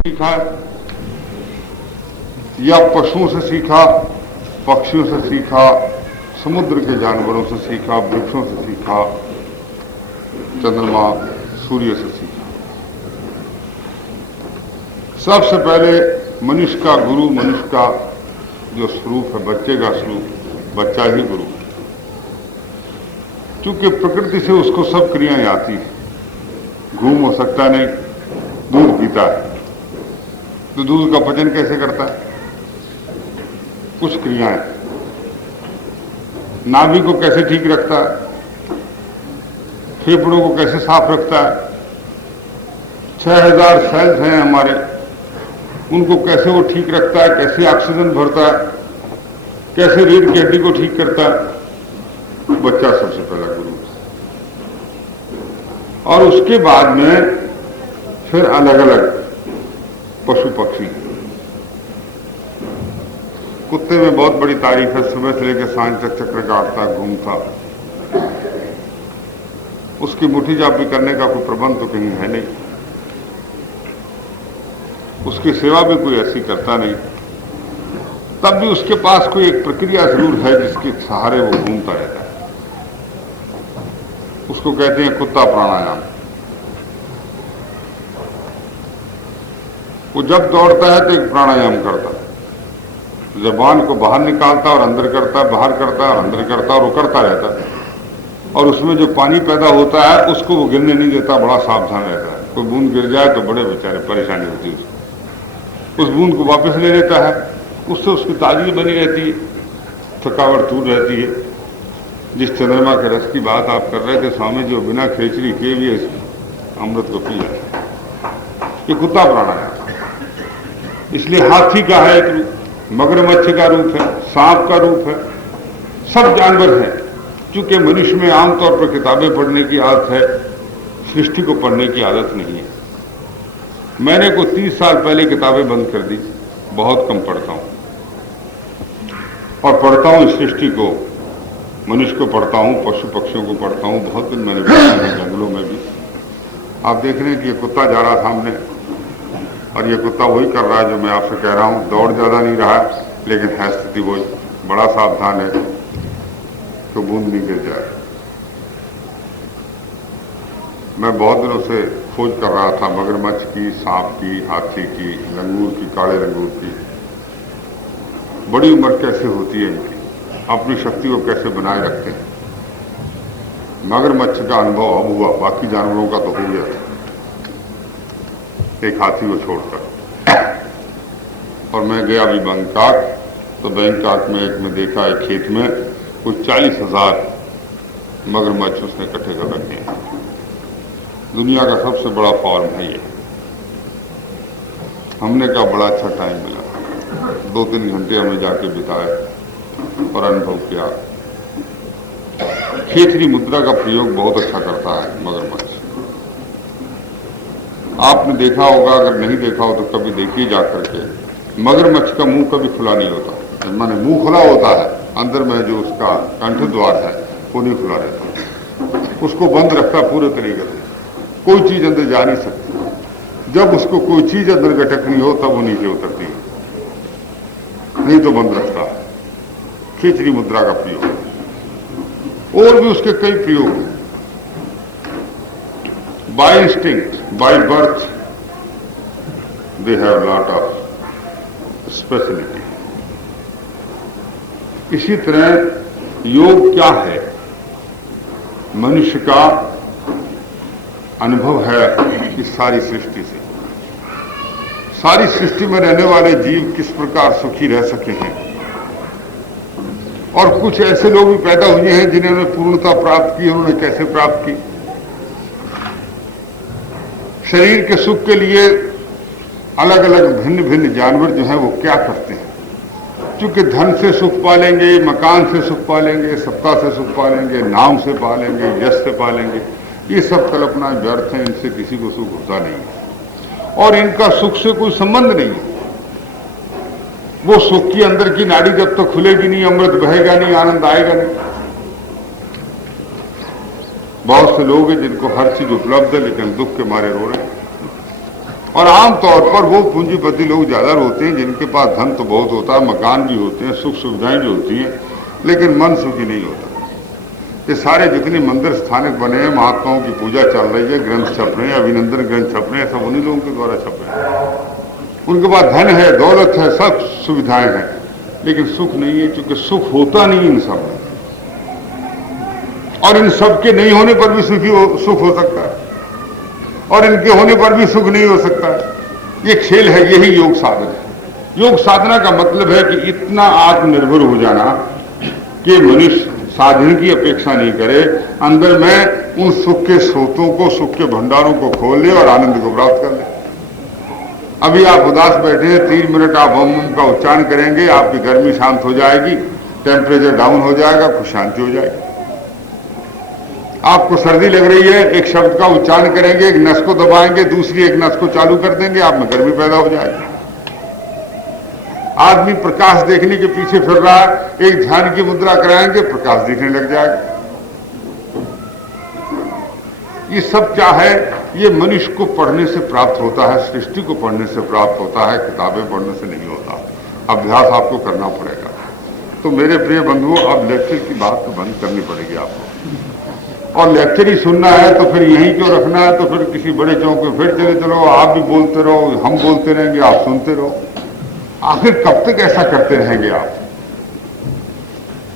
सीखा या पशुओं से सीखा, पक्षियों से सीखा, समुद्र के जानवरों से सीखा, वृक्षों से सीखा, चंद्रमा सूर्य से सीखा। सबसे पहले मनुष्य का गुरु, मनुष्य का जो स्वरूप है, बच्चे का स्वरूप, बच्चा ही गुरु। चूंकि प्रकृति से उसको सब क्रियाएं आती है, घूम हो सकता नहीं, दूध पीता है तो दूध का पचन कैसे करता है? कुछ क्रियाएं। नाभि को कैसे ठीक रखता है, फेफड़ों को कैसे साफ रखता है, 6000 सेल्स हैं हमारे, उनको कैसे वो ठीक रखता है, कैसे ऑक्सीजन भरता है, कैसे रीढ़ की हड्डी को ठीक करता है। बच्चा सबसे पहला गुरु। और उसके बाद में फिर अलग अलग पशु पक्षी। कुत्ते में बहुत बड़ी तारीफ है, सुबह से लेकर सांझ तक चक्कर काटता, घूमता, उसकी मुट्ठी जापी करने का कोई प्रबंध तो कहीं है नहीं, उसकी सेवा भी कोई ऐसी करता नहीं, तब भी उसके पास कोई एक प्रक्रिया जरूर है जिसके सहारे वो घूमता रहता है। उसको कहते हैं कुत्ता प्राणायाम। वो जब दौड़ता है तो एक प्राणायाम करता है, जबान को बाहर निकालता और अंदर करता, बाहर करता और अंदर करता, और वो करता रहता है। और उसमें जो पानी पैदा होता है उसको वो गिरने नहीं देता, बड़ा सावधान रहता है। कोई बूंद गिर जाए तो बड़े बेचारे परेशानी होती है उसको। उस बूंद को वापस ले लेता है, उससे उसकी ताजगी बनी रहती है, थकावट दूर रहती है। जिस चंद्रमा के रस की बात आप कर रहे थे स्वामी जी, वो बिना खेचड़ी के भी इस अमृत को पी जाते हैं। ये कुत्ता प्राणायाम। इसलिए हाथी का है एक रूप, मगरमच्छ का रूप है, सांप का रूप है, सब जानवर हैं। चूंकि मनुष्य में आमतौर पर किताबें पढ़ने की आदत है, सृष्टि को पढ़ने की आदत नहीं है। मैंने को 30 साल पहले किताबें बंद कर दी, बहुत कम पढ़ता हूं। और पढ़ता हूं सृष्टि को, मनुष्य को पढ़ता हूं, पशु पक्षियों को पढ़ता हूं। बहुत दिन मैंने पढ़ा है, जंगलों में भी। आप देख रहे हैं कि ये कुत्ता जा रहा सामने, और ये कुत्ता वही कर रहा है जो मैं आपसे कह रहा हूं। दौड़ ज्यादा नहीं रहा है, लेकिन है स्थिति वही, बड़ा सावधान है तो बूंद नहीं गिर जाए। मैं बहुत दिनों से खोज कर रहा था मगरमच्छ की, सांप की, हाथी की, लंगूर की, काले लंगूर की। बड़ी उम्र कैसे होती है इनकी, अपनी शक्ति को कैसे बनाए रखते हैं। मगरमच्छ का अनुभव अब हुआ, बाकी जानवरों का तो हो गया था, एक हाथी को छोड़कर। और मैं गया अभी बैंकॉक, तो बैंकॉक में एक में देखा, एक खेत में कुछ 40,000 मगरमच्छ उसने इकट्ठे कर रखे हैं। दुनिया का सबसे बड़ा फार्म है ये। हमने कहा बड़ा अच्छा टाइम मिला, 2-3 घंटे हमने जाके बिताए और अनुभव किया। खेतरी मुद्रा का प्रयोग बहुत अच्छा करता है मगरमच्छ। आपने देखा होगा, अगर नहीं देखा हो तो कभी देखिए जा करके। मगरमच्छ का मुंह कभी खुला नहीं होता, माने मुंह खुला होता है, अंदर में जो उसका कंठ द्वार है वो नहीं खुला रहता, उसको बंद रखता पूरे तरीके से। कोई चीज अंदर जा नहीं सकती। जब उसको कोई चीज अंदर गटकनी हो तब वो नीचे उतरती है, नहीं तो बंद रखता है। खेचरी मुद्रा का प्रयोग। और भी उसके कई प्रयोग हैं। By instinct, by birth, they have lot of speciality. इसी तरह योग क्या है? मनुष्य का अनुभव है कि सारी सृष्टि से, सारी सृष्टि में रहने वाले जीव किस प्रकार सुखी रह सके हैं। और कुछ ऐसे लोग भी पैदा हुए हैं जिन्होंने पूर्णता प्राप्त की। उन्होंने कैसे प्राप्त की? शरीर के सुख के लिए अलग अलग भिन्न भिन्न जानवर जो हैं वो क्या करते हैं। क्योंकि धन से सुख पालेंगे, मकान से सुख पालेंगे, सत्ता से सुख पालेंगे, नाम से पालेंगे, यश से पालेंगे, ये सब कल्पनाएं व्यर्थ हैं। इनसे किसी को सुख होता नहीं है और इनका सुख से कोई संबंध नहीं है। वो सुख की अंदर की नाड़ी जब तक खुलेगी नहीं, अमृत बहेगा नहीं, आनंद आएगा नहीं। बहुत से लोग हैं जिनको हर चीज उपलब्ध है लेकिन दुख के मारे रो रहे हैं। और आमतौर पर वो पूंजीपति लोग ज्यादा होते हैं जिनके पास धन तो बहुत होता है, मकान भी होते हैं, सुख सुविधाएं भी होती हैं, लेकिन मन सुखी नहीं होता। ये सारे जितने मंदिर स्थानिक बने हैं, महात्माओं की पूजा चल रही है, ग्रंथ छप रहे हैं, अभिनंदन ग्रंथ छप रहे हैं, सब उन्हीं लोगों के द्वारा छप रहे हैं। उनके पास धन है, दौलत है, सब सुविधाएं हैं, लेकिन सुख नहीं है, क्योंकि सुख होता नहीं इन सब में। और इन सब के नहीं होने पर भी सुख हो सकता है, और इनके होने पर भी सुख नहीं हो सकता है। ये खेल है, यही योग साधना है। योग साधना का मतलब है कि इतना आत्मनिर्भर हो जाना कि मनुष्य साधन की अपेक्षा नहीं करे, अंदर में उन सुख के स्रोतों को, सुख के भंडारों को खोल ले और आनंद को प्राप्त कर ले। अभी आप उदास बैठे हैं, 3 मिनट आप ओम का उच्चारण करेंगे, आपकी गर्मी शांत हो जाएगी, टेम्परेचर डाउन हो जाएगा, कुछ शांति हो जाएगी। आपको सर्दी लग रही है, एक शब्द का उच्चारण करेंगे, एक नस को दबाएंगे, दूसरी एक नस को चालू कर देंगे, आप में गर्मी पैदा हो जाएगी। आदमी प्रकाश देखने के पीछे फिर रहा है, एक ध्यान की मुद्रा कराएंगे, प्रकाश दिखने लग जाएगा। ये सब क्या है? ये मनुष्य को पढ़ने से प्राप्त होता है, सृष्टि को पढ़ने से प्राप्त होता है, किताबें पढ़ने से नहीं होता। अभ्यास आपको करना पड़ेगा। तो मेरे प्रिय बंधुओं, अब लेक्चर की बात तो बंद करनी पड़ेगी आपको, और लेक्चर ही सुनना है तो फिर यहीं क्यों रखना है? तो फिर किसी बड़े चौक पे फिर चले चलो, आप भी बोलते रहो, हम बोलते रहेंगे, आप सुनते रहो। आखिर कब तक ऐसा करते रहेंगे आप?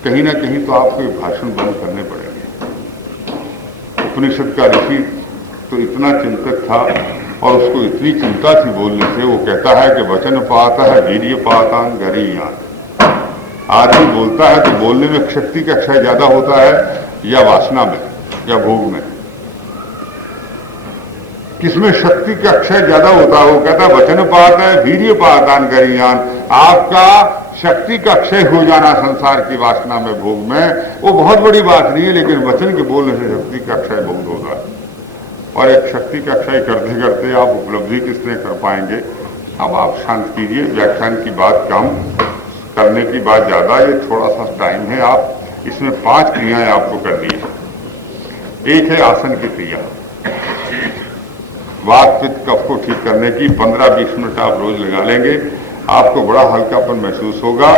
कहीं ना कहीं तो आपको ये भाषण बंद करने पड़ेंगे। उपनिषद का ऋषि तो इतना चिंतक था और उसको इतनी चिंता थी बोलने से, वो कहता है कि वचन पाता है वीर्य पातान गरीयान। आदमी बोलता है तो बोलने में शक्ति का क्षय ज्यादा होता है या वासना में या भोग में? किसमें शक्ति का क्षय ज्यादा होता है? वो कहता है वचन पाता है वीर्य पातान गरीयान। आपका शक्ति का क्षय हो जाना संसार की वासना में, भोग में, वो बहुत बड़ी बात नहीं है, लेकिन वचन के बोलने से शक्ति का क्षय बहुत होता है। और एक शक्ति का क्षय करते करते आप उपलब्धि किस तरह कर पाएंगे? अब आप शांत कीजिए, व्याख्यान की बात कम, करने की बात ज्यादा। ये थोड़ा सा टाइम है, आप इसमें 5 क्रियाएं आपको करनी है। एक है आसन की क्रिया, वात पित्त कफ को ठीक करने की। 15-20 मिनट आप रोज लगा लेंगे, आपको बड़ा हल्कापन महसूस होगा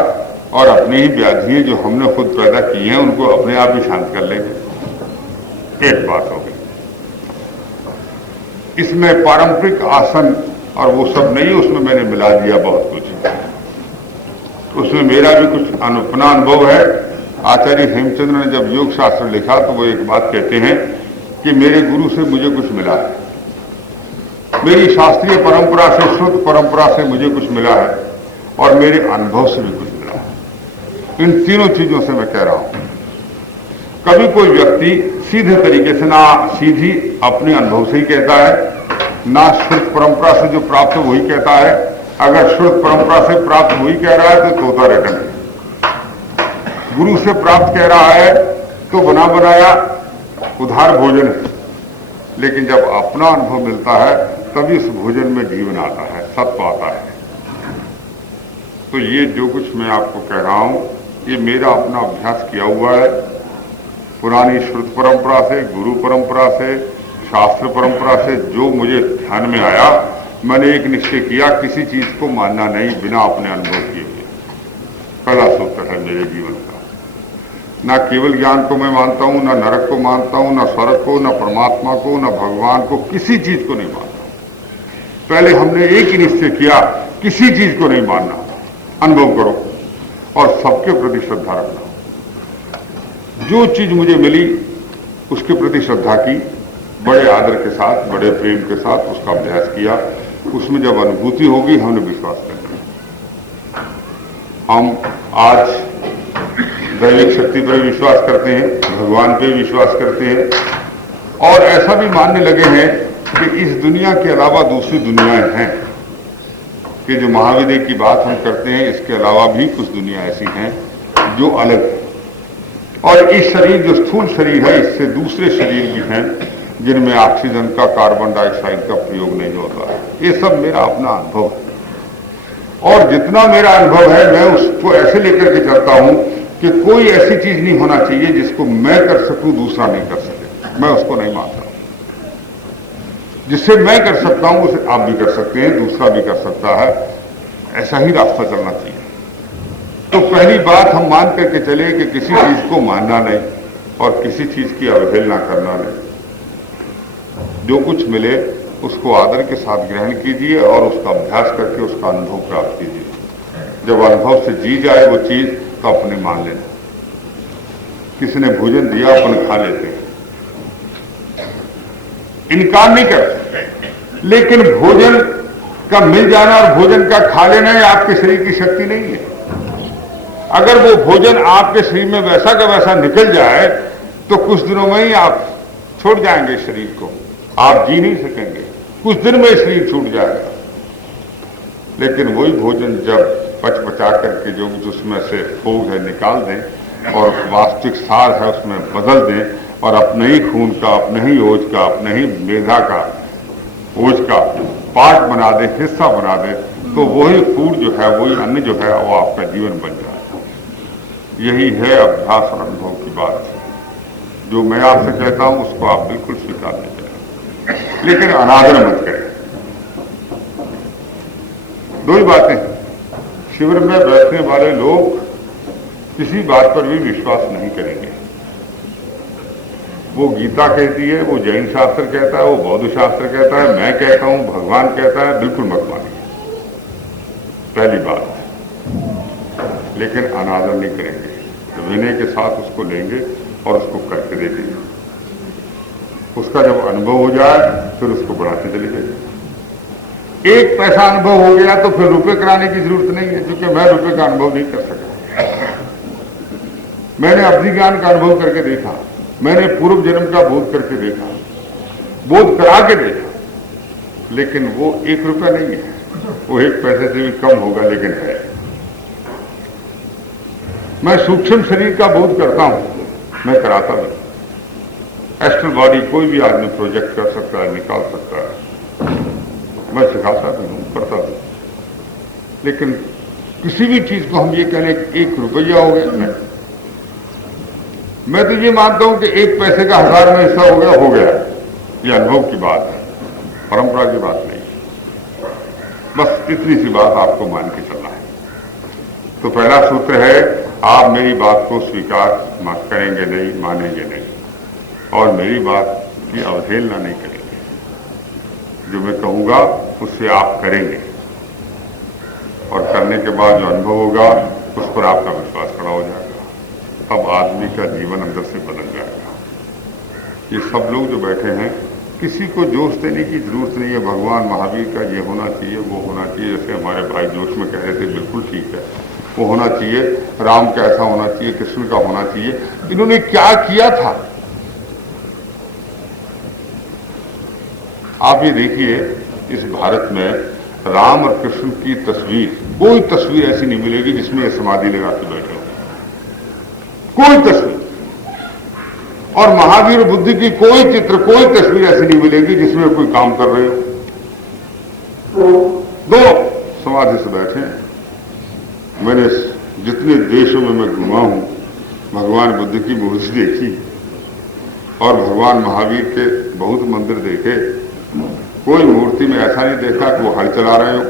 और अपनी ही व्याधियां जो हमने खुद पैदा की हैं उनको अपने आप ही शांत कर लेंगे। एक बात होगी। इसमें पारंपरिक आसन और वो सब नहीं, उसमें मैंने मिला दिया बहुत कुछ। उसमें मेरा भी कुछ अपना अनुभव है। आचार्य हेमचंद्र ने जब योग शास्त्र लिखा तो वो एक बात कहते हैं कि मेरे गुरु से मुझे कुछ मिला है, मेरी शास्त्रीय परंपरा से, श्रुत परंपरा से मुझे कुछ मिला है, और मेरे अनुभव से भी कुछ मिला है। इन तीनों चीजों से मैं कह रहा हूं। कभी कोई व्यक्ति सीधे तरीके से, ना सीधी अपने अनुभव से ही कहता है, ना श्रुत परंपरा से जो प्राप्त है वही कहता है। अगर श्रुत परंपरा से प्राप्त वही कह रहा है तो तोता रेटन है। गुरु से प्राप्त कह रहा है तो बना बनाया उधार भोजन है। लेकिन जब अपना अनुभव मिलता है तभी इस भोजन में जीवन आता है, सत्व आता है। तो ये जो कुछ मैं आपको कह रहा हूं, ये मेरा अपना अभ्यास किया हुआ है। पुरानी श्रुत परंपरा से, गुरु परंपरा से, शास्त्र परंपरा से जो मुझे ध्यान में आया, मैंने एक निश्चय किया, किसी चीज को मानना नहीं बिना अपने अनुभव किए हुए। पहला सूत्र है मेरे जीवन का। ना केवल ज्ञान को मैं मानता हूं, ना नरक को मानता हूं, ना स्वर्ग को, ना परमात्मा को, ना भगवान को, किसी चीज को नहीं मानता। पहले हमने एक ही निश्चय किया, किसी चीज को नहीं मानना, अनुभव करो और सबके प्रति श्रद्धा रखना। जो चीज मुझे मिली उसके प्रति श्रद्धा की, बड़े आदर के साथ, बड़े प्रेम के साथ उसका अभ्यास किया। उसमें जब अनुभूति होगी हमने विश्वास करना। हम आज दैविक शक्ति पर विश्वास करते हैं, भगवान पे विश्वास करते हैं, और ऐसा भी मानने लगे हैं कि इस दुनिया के अलावा दूसरी दुनियाएं हैं। कि जो महाविद्य की बात हम करते हैं, इसके अलावा भी कुछ दुनिया ऐसी हैं जो अलग है। और इस शरीर जो स्थूल शरीर है, इससे दूसरे शरीर भी हैं जिनमें ऑक्सीजन का, कार्बन डाइऑक्साइड का प्रयोग नहीं होता है। ये सब मेरा अपना अनुभव है, और जितना मेरा अनुभव है मैं उसको ऐसे लेकर के चलता हूं कि कोई ऐसी चीज नहीं होना चाहिए जिसको मैं कर सकूं दूसरा नहीं कर सके। मैं उसको नहीं मानता। जिससे मैं कर सकता हूं उसे आप भी कर सकते हैं, दूसरा भी कर सकता है। ऐसा ही रास्ता चलना चाहिए। तो पहली बात हम मान करके चले कि किसी चीज को मानना नहीं और किसी चीज की अवहेलना करना नहीं। जो कुछ मिले उसको आदर के साथ ग्रहण कीजिए और उसका अभ्यास करके उसका अनुभव प्राप्त कीजिए। जब अनुभव से जी जाए वो चीज तो अपने मान लेना। किसी ने भोजन दिया अपन खा लेते हैं, इनकार नहीं कर सकते, लेकिन भोजन का मिल जाना और भोजन का खा लेना ये आपके शरीर की शक्ति नहीं है। अगर वो भोजन आपके शरीर में वैसा का वैसा निकल जाए तो कुछ दिनों में ही आप छोड़ जाएंगे शरीर को, आप जी नहीं सकेंगे, कुछ दिन में शरीर छूट जाएगा। लेकिन वही भोजन जब पचा करके जो उसमें से फोग है निकाल दें और वास्तविक सार है उसमें बदल दें और अपने ही खून का, अपने ही ओज का, अपने ही मेधा का, ओज का पार्ट बना दे, हिस्सा बना दे, तो वही फूड जो है, वही अन्न जो है वो आपका जीवन बन जाएगा। यही है अभ्यास और अनुभव की बात। जो मैं आपसे कहता हूं उसको आप बिल्कुल स्वीकार नहीं करें, लेकिन अनादर मत करें। दो ही बातें। शिविर में बैठने वाले लोग किसी बात पर भी विश्वास नहीं करेंगे। वो गीता कहती है, वो जैन शास्त्र कहता है, वो बौद्ध शास्त्र कहता है, मैं कहता हूं, भगवान कहता है, बिल्कुल मत मानिए, पहली बात। लेकिन अनादर नहीं करेंगे, तो विनय के साथ उसको लेंगे और उसको करके देखेंगे। उसका जब अनुभव हो जाए फिर उसको बढ़ाते चले जाइए। एक पैसा अनुभव हो गया तो फिर रुपए कराने की जरूरत नहीं है, क्योंकि मैं रुपए का अनुभव नहीं कर सका। मैंने अवधि ज्ञान का अनुभव करके देखा, मैंने पूर्व जन्म का बोध करके देखा, बोध करा के देखा, लेकिन वो 1 रुपया नहीं है, वो 1 पैसे से भी कम होगा, लेकिन है। मैं सूक्ष्म शरीर का बोध करता हूं, मैं कराता भी। एस्ट्रल बॉडी कोई भी आदमी प्रोजेक्ट कर सकता है, निकाल सकता है, मैं सिखाता भी हूं, करता भी। लेकिन किसी भी चीज को हम ये कह लें 1 रुपया हो गया, नहीं। मैं तो ये मानता हूं कि 1 पैसे का 1000 में हिस्सा हो गया। ये अनुभव की बात है, परंपरा की बात नहीं। बस इतनी सी बात आपको मान के चलना है। तो पहला सूत्र है, आप मेरी बात को स्वीकार करेंगे नहीं, मानेंगे नहीं, और मेरी बात की अवहेलना नहीं करेंगे। जो मैं कहूंगा उससे आप करेंगे, और करने के बाद जो अनुभव होगा उस पर आपका विश्वास खड़ा हो जाएगा। अब आदमी का जीवन अंदर से बदल जाएगा। ये सब लोग जो बैठे हैं, किसी को जोश देने की जरूरत नहीं है। भगवान महावीर का ये होना चाहिए, वो होना चाहिए, जैसे हमारे भाई जोश में कह रहे थे, बिल्कुल ठीक है, वो होना चाहिए। राम का ऐसा होना चाहिए, कृष्ण का होना चाहिए। इन्होंने क्या किया था आप ये देखिए, इस भारत में राम और कृष्ण की तस्वीर, कोई तस्वीर ऐसी नहीं मिलेगी जिसमें ये समाधि लगा के बैठे हो, कोई तस्वीर। और महावीर बुद्ध की कोई चित्र, कोई तस्वीर ऐसी नहीं मिलेगी जिसमें कोई काम कर रहे हो। दो समाधि से बैठे हैं। मैंने जितने देशों में मैं घुमा हूं, भगवान बुद्ध की मूर्ति देखी और भगवान महावीर के बहुत मंदिर देखे। कोई मूर्ति में ऐसा नहीं देखा कि वो हल चला रहे हो,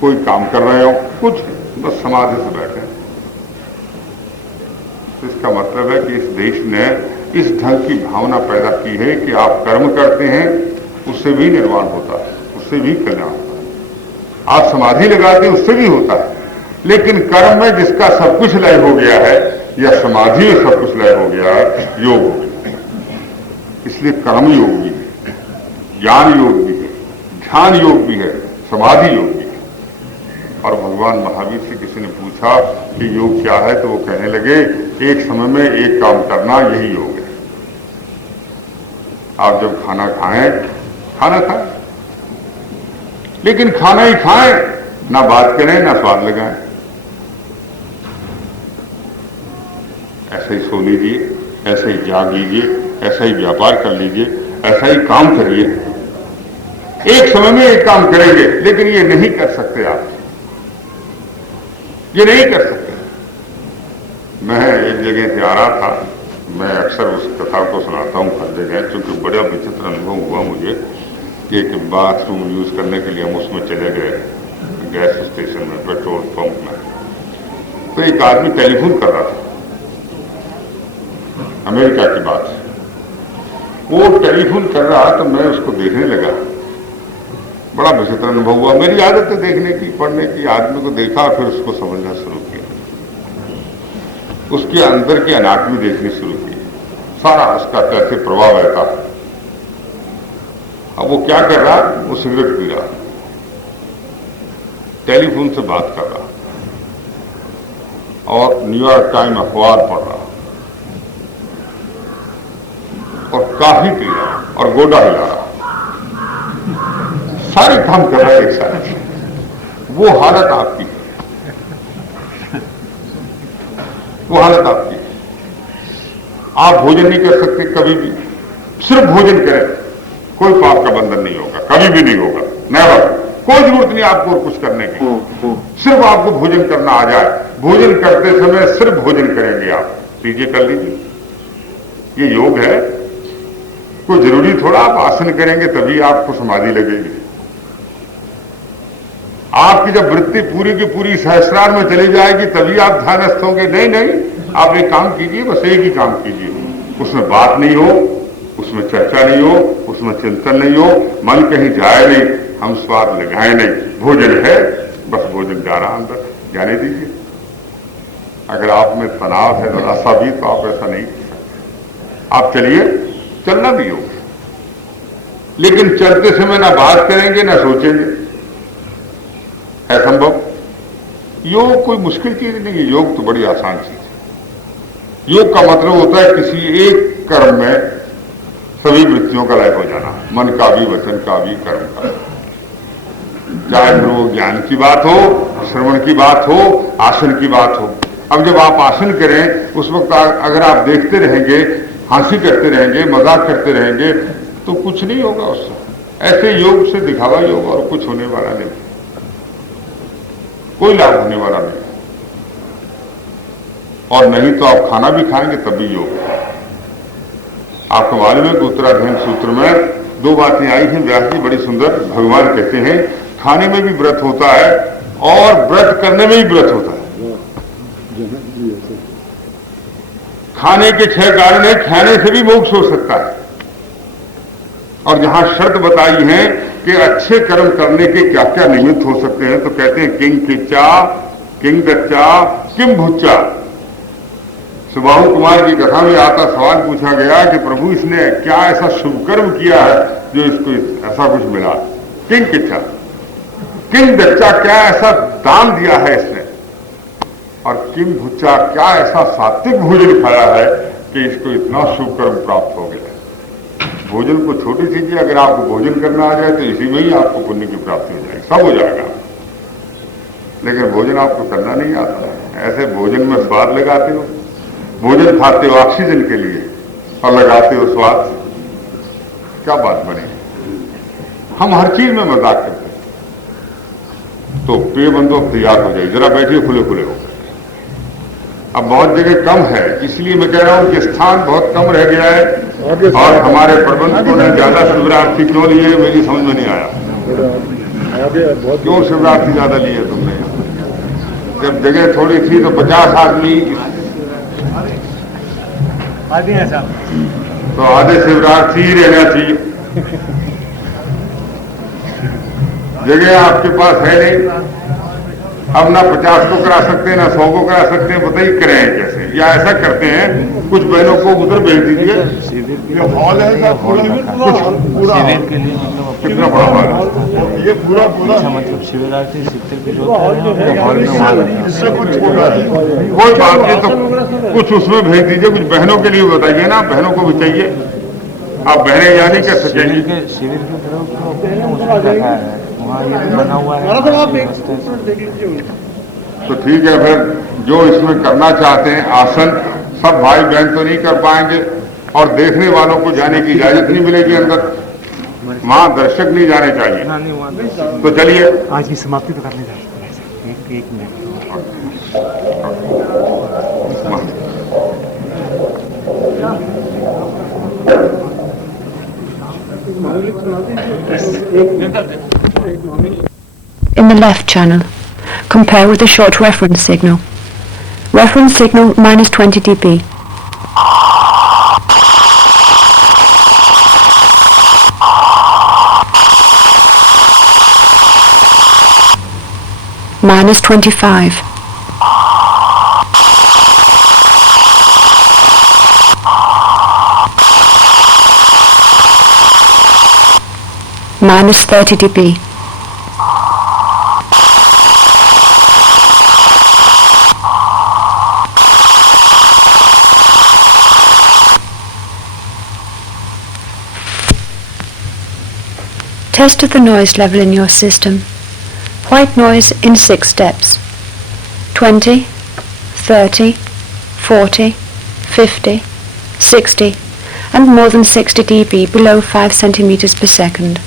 कोई काम कर रहे हो, कुछ बस समाधि से बैठे। इसका मतलब है कि इस देश ने इस ढंग की भावना पैदा की है कि आप कर्म करते हैं, उससे भी निर्वाण होता है, उससे भी कल्याण होता है। आप समाधि लगाते हैं, उससे भी होता है। लेकिन कर्म में जिसका सब कुछ लय हो गया है, या समाधि में सब कुछ लय हो गया है, योग हो गया। इसलिए कर्म योग भी है, ज्ञान योग भी है, ध्यान योग भी है, समाधि योग भी है। और भगवान महावीर से किसी ने पूछा कि योग क्या है, तो वो कहने लगे, एक समय में एक काम करना, यही योग है। आप जब खाना खाएं, खाना खाएं, लेकिन खाना ही खाएं, ना बात करें, ना स्वाद लगाएं। ऐसे ही सो लीजिए, ऐसे ही जाग लीजिए, ऐसा ही व्यापार कर लीजिए, ऐसा ही काम करिए। एक समय में एक काम करेंगे, लेकिन ये नहीं कर सकते आप, ये नहीं कर सकते। मैं एक जगह से आ रहा था, मैं अक्सर उस कथा को सुनाता हूँ हर जगह, क्योंकि बड़ा विचित्र अनुभव हुआ मुझे कि एक बाथरूम यूज़ करने के लिए हम उसमें चले गए गैस स्टेशन में, पेट्रोल पंप में। तो एक आदमी टेलीफोन कर रहा था, अमेरिका की बात है। वो टेलीफोन कर रहा तो मैं उसको देखने लगा। बड़ा विचित्र अनुभव हुआ। मेरी आदत है देखने की, पढ़ने की। आदमी को देखा और फिर उसको समझना शुरू किया, उसके अंदर की एनाटॉमी देखनी शुरू की, सारा उसका कैसे प्रभाव रहता। अब वो क्या कर रहा, वो सिगरेट पी रहा, टेलीफोन से बात कर रहा और न्यूयॉर्क टाइम अखबार पढ़ रहा और काफी पी रहा और गोडा हिला रहा, सारे काम कर रहा है एक साथ। वो हालत आपकी है, वो हालत आपकी है। आप भोजन नहीं कर सकते कभी भी, सिर्फ भोजन करें, कोई पाप का बंधन नहीं होगा, कभी भी नहीं होगा, नेवर। कोई जरूरत नहीं आपको और कुछ करने की, सिर्फ आपको भोजन करना आ जाए। भोजन करते समय सिर्फ भोजन करेंगे आप, लीजिए कर लीजिए, ये योग है। कोई जरूरी थोड़ा आप आसन करेंगे तभी आपको समाधि लगेगी। आपकी जब वृत्ति पूरी की पूरी सहस्रार में चली जाएगी तभी आप ध्यानस्थ होंगे। नहीं नहीं, आप एक काम कीजिए, बस एक ही काम कीजिए, उसमें बात नहीं हो, उसमें चर्चा नहीं हो, उसमें चिंतन नहीं हो, मन कहीं जाए नहीं, हम स्वाद लगाए नहीं, भोजन है, बस भोजन जा रहा अंदर, जाने दीजिए। अगर आप में तनाव है जरा सा भी तो आप ऐसा नहीं कर सकते। आप चलिए, चलना भी हो, लेकिन चलते समय ना बात करेंगे ना सोचेंगे, है संभव? योग कोई मुश्किल चीज नहीं है, योग तो बड़ी आसान चीज है। योग का मतलब होता है किसी एक कर्म में सभी वृत्तियों का लय हो जाना, मन का भी, वचन का भी, कर्म का। चाहे वो ज्ञान की बात हो, श्रवण की बात हो, आसन की बात हो। अब जब आप आसन करें उस वक्त अगर आप देखते रहेंगे, हंसी करते रहेंगे, मजाक करते रहेंगे तो कुछ नहीं होगा उससे। ऐसे योग से दिखावा ही होगा और कुछ होने वाला नहीं, कोई लाभ होने वाला नहीं। और नहीं तो आप खाना भी खाएंगे तब भी योग है। आपको मालूम है कि उत्तराधीन सूत्र में दो बातें आई हैं, व्यास जी बड़ी सुंदर। भगवान कहते हैं खाने में भी व्रत होता है और व्रत करने में भी व्रत होता है। खाने के 6 कारण है, खाने से भी मोक्ष हो सकता है। और जहां शर्त बताई है कि अच्छे कर्म करने के क्या क्या निमित्त हो सकते हैं, तो कहते हैं किंग किच्चा, किंग दच्चा, किम भुच्चा। सुबाहु कुमार की कथा में आता सवाल पूछा गया कि प्रभु इसने क्या ऐसा शुभ कर्म किया है जो इसको ऐसा कुछ मिला। किंग किच्चा, किंग दच्चा, क्या ऐसा दान दिया है इसने, और किम भुच्चा, क्या ऐसा सात्विक भोजन खाया है कि इसको इतना शुभ कर्म प्राप्त हो गया। भोजन को छोटी चीज, अगर आपको भोजन करना आ जाए तो इसी में ही आपको पुण्य की प्राप्ति हो जाएगी, सब हो जाएगा। लेकिन भोजन आपको करना नहीं आता है। ऐसे भोजन में स्वाद लगाते हो, भोजन खाते हो ऑक्सीजन के लिए और लगाते हो स्वाद, क्या बात बने। हम हर चीज में मजाक करते हैं। तो प्रिय बंधु अब तैयार हो जाए, जरा बैठिए, खुले खुले हो। अब बहुत जगह कम है, इसलिए मैं कह रहा हूं कि स्थान बहुत कम रह गया है और हमारे प्रबंधकों ने ज्यादा शिवरात्रि क्यों लिए मेरी समझ में नहीं आया। क्यों शिवरात्रि ज्यादा लिए तुमने? जब जगह थोड़ी थी तो 50 आदमी, तो आधे शिवरात्रि ही रहना चाहिए। जगह आपके पास है नहीं, अब ना 50 को करा सकते हैं ना 100 को करा सकते हैं, बताइए करें कैसे? या ऐसा करते हैं, कुछ बहनों को उधर भेज दीजिए, ये हॉल है पूरा के लिए, मतलब कितना बड़ा हॉल है ये पूरा मतलब शिवरात्रि कोई बात नहीं, तो कुछ उसमें भेज दीजिए, कुछ बहनों के लिए बताइए ना, बहनों को भी चाहिए। आप बहनें या नहीं कर सकेंगी? शिविर की तरफ वहाँ ये बना हुआ है, तो ठीक है। फिर जो इसमें करना चाहते हैं आसन, सब भाई बहन तो नहीं कर पाएंगे और देखने वालों को जाने की इजाजत नहीं मिलेगी अंदर, वहां दर्शक नहीं जाने चाहिए। तो चलिए आज की समाप्ति तो करने जाए, एक minute. In the left channel, compare with the short reference signal. Reference signal minus 20 dB. Minus 25. Minus 30 dB. Test of the noise level in your system. White noise in 6 steps. 20, 30, 40, 50, 60, and more than 60 dB below 5 centimeters per second.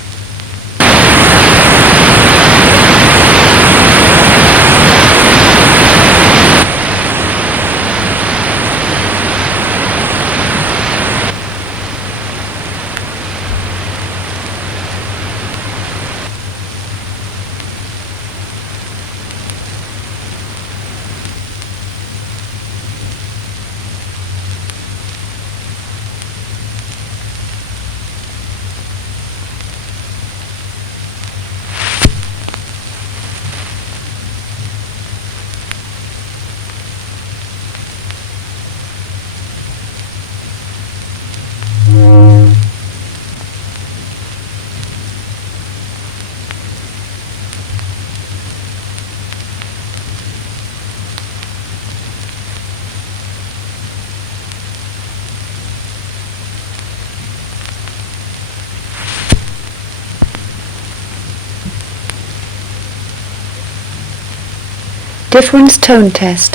Difference tone test.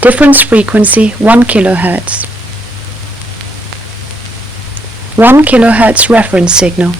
Difference frequency 1 kHz. 1 kHz reference signal.